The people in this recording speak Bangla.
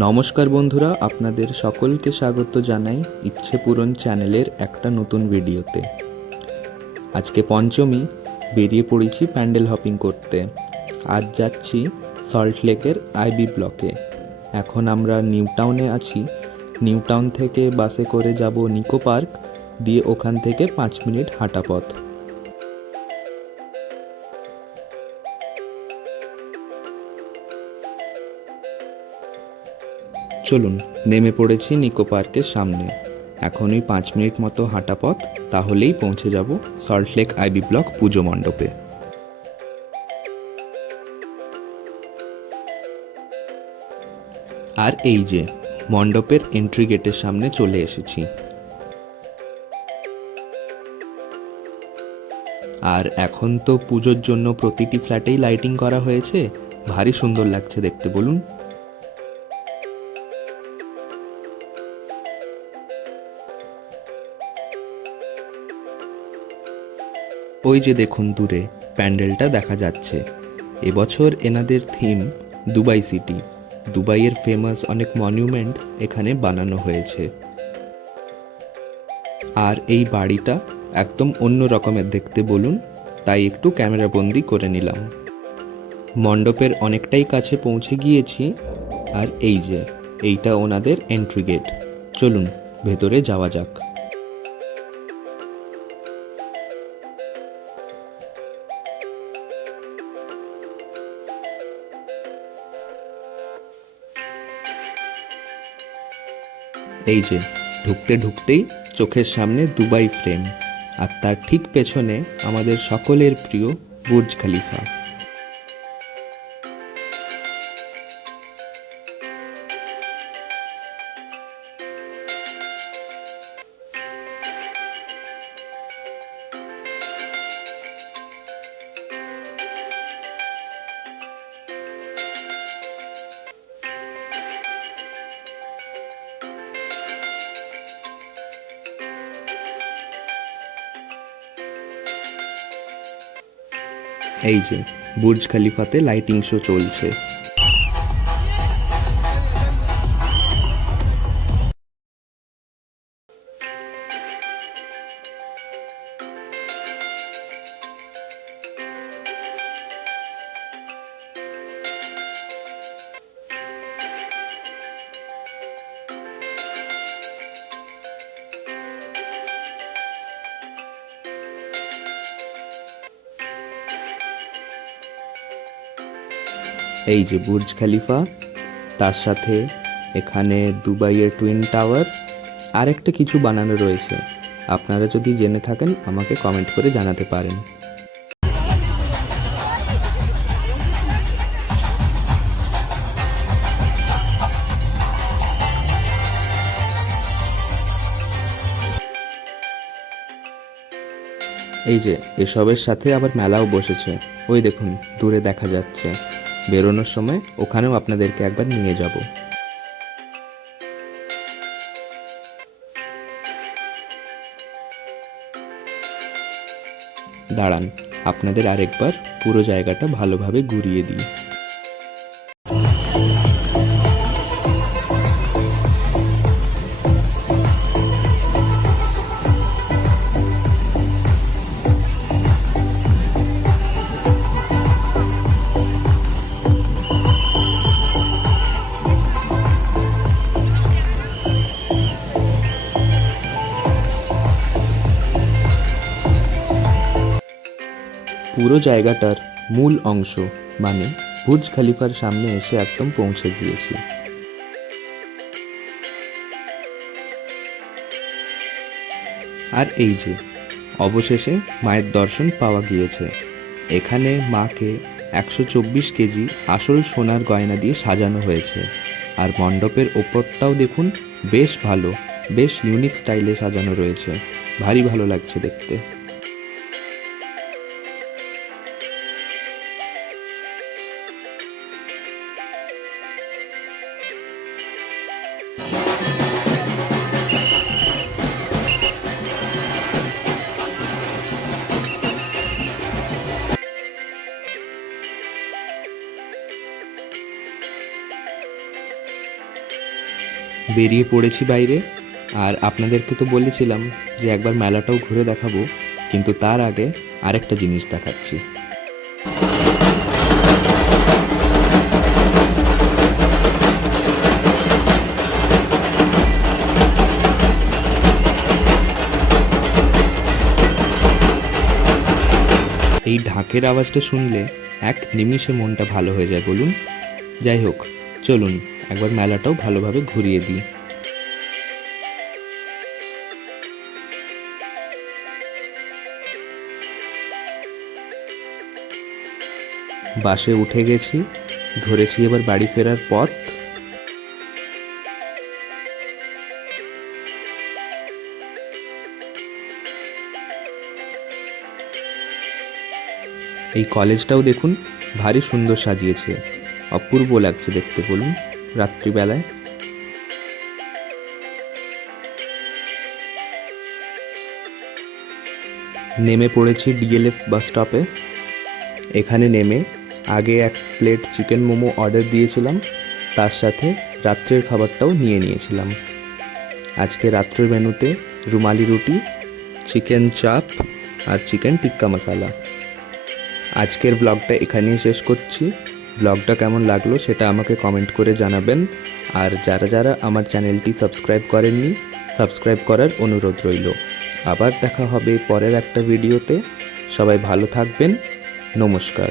নমস্কার বন্ধুরা, আপনাদের সকলকে স্বাগত জানাই ইচ্ছে পূরণ চ্যানেলের একটা নতুন ভিডিওতে। আজকে পঞ্চমী, বেরিয়ে পড়েছি প্যান্ডেল হপিং করতে। আজ যাচ্ছি সল্টলেকের আইবি ব্লকে। এখন আমরা নিউ টাউনে আছি। নিউ টাউন থেকে বাসে করে যাব নিকো পার্ক, দিয়ে ওখান থেকে 5 মিনিট হাঁটা পথ। চলুন, নেমে পড়েছি নিকো পার্কের সামনে। এখনই 5 মিনিট মতো হাঁটা পথ, তাহলেই পৌঁছে যাব সল্টলেক আইবি ব্লক পুজো মণ্ডপে। আর এই যে মণ্ডপের এন্ট্রি গেটের সামনে চলে এসেছি। আর এখন তো পুজোর জন্য প্রতিটি ফ্ল্যাটেই লাইটিং করা হয়েছে, ভারী সুন্দর লাগছে দেখতে, বলুন। ওই যে দেখুন দূরে প্যান্ডেলটা দেখা যাচ্ছে। এবছর এনাদের থিম দুবাই সিটি। দুবাইয়ের ফেমাস অনেক মনিউমেন্টস এখানে বানানো হয়েছে। আর এই বাড়িটা একদম অন্য রকমের দেখতে, বলুন, তাই একটু ক্যামেরা বন্দি করে নিলাম। মণ্ডপের অনেকটাই কাছে পৌঁছে গিয়েছি। আর এই যে এইটা ওনাদের এন্ট্রি গেট। চলুন ভেতরে যাওয়া যাক। এই যে ঢুকতে ঢুকতেই চোখের সামনে দুবাই ফ্রেম, আর তার ঠিক পেছনে আমাদের সকলের প্রিয় বুর্জ খলিফা। এই যে বুর্জ খলিফাতে লাইটিং শো চলছে। এই যে বুর্জ খলিফা, তার সাথে এখানে দুবাইয়ের টুইন টাওয়ার, আর একটা কিছু বানানো রয়েছে। আপনারা যদি জেনে থাকেন আমাকে কমেন্ট করে জানাতে পারেন। এই যে এসবের সাথে আবার মেলাও বসেছে। ওই দেখুন দূরে দেখা যাচ্ছে। বেরোনোর সময় ওখানেও আপনাদেরকে একবার নিয়ে যাব। দাঁড়ান, আপনাদের আরেকবার পুরো জায়গাটা ভালোভাবে ঘুরিয়ে দিই। পুরো জায়গাটার মূল অংশ মানে বুর্জ খলিফার সামনে এসে একদম পৌঁছে গিয়েছি। আর এই যে অবশেষে মায়ের দর্শন পাওয়া গিয়েছে। এখানে মাকে 124 কেজি আসল সোনার গয়না দিয়ে সাজানো হয়েছে। আর মণ্ডপের ওপরটাও দেখুন, বেশ ভালো, বেশ ইউনিক স্টাইলে সাজানো রয়েছে। ভারী ভালো লাগছে দেখতে। বেরিয়ে পড়েছি বাইরে। আর আপনাদেরকে তো বলেছিলাম যে একবার মেলাটাও ঘুরে দেখাবো, কিন্তু তার আগে আরেকটা জিনিস দেখাচ্ছি। এই ঢাকের আওয়াজটা শুনলে এক নিমিষে মনটা ভালো হয়ে যায় বলুন। যাই হোক, চলুন একবার মেলাটাও ভালোভাবে ঘুরিয়ে দিই। বাসে উঠে গেছি, ধরেছি এবার বাড়ি ফেরার পথ। এই কলেজটাও দেখুন, ভারী সুন্দর সাজিয়েছে, অপূর্ব লাগছে দেখতে বলুন রাত্রিবেলায়। নেমে পড়েছি ডিএলএফ বাস স্টপে। এখানে নেমে আগে এক প্লেট চিকেন মোমো অর্ডার দিয়েছিলাম, তার সাথে রাত্রের খাবারটাও নিয়ে নিয়েছিলাম। আজকে রাত্রের মেনুতে রুমালি রুটি, চিকেন চাপ আর চিকেন টিক্কা মশালা। আজকের ব্লগটা এখানেই শেষ করছি। ব্লগটা কেমন লাগলো সেটা আমাকে কমেন্ট করে জানাবেন। আর যারা যারা আমার চ্যানেলটি সাবস্ক্রাইব করেননি, সাবস্ক্রাইব করার অনুরোধ রইল। আবার দেখা হবে পরের একটা ভিডিওতে। সবাই ভালো থাকবেন। নমস্কার।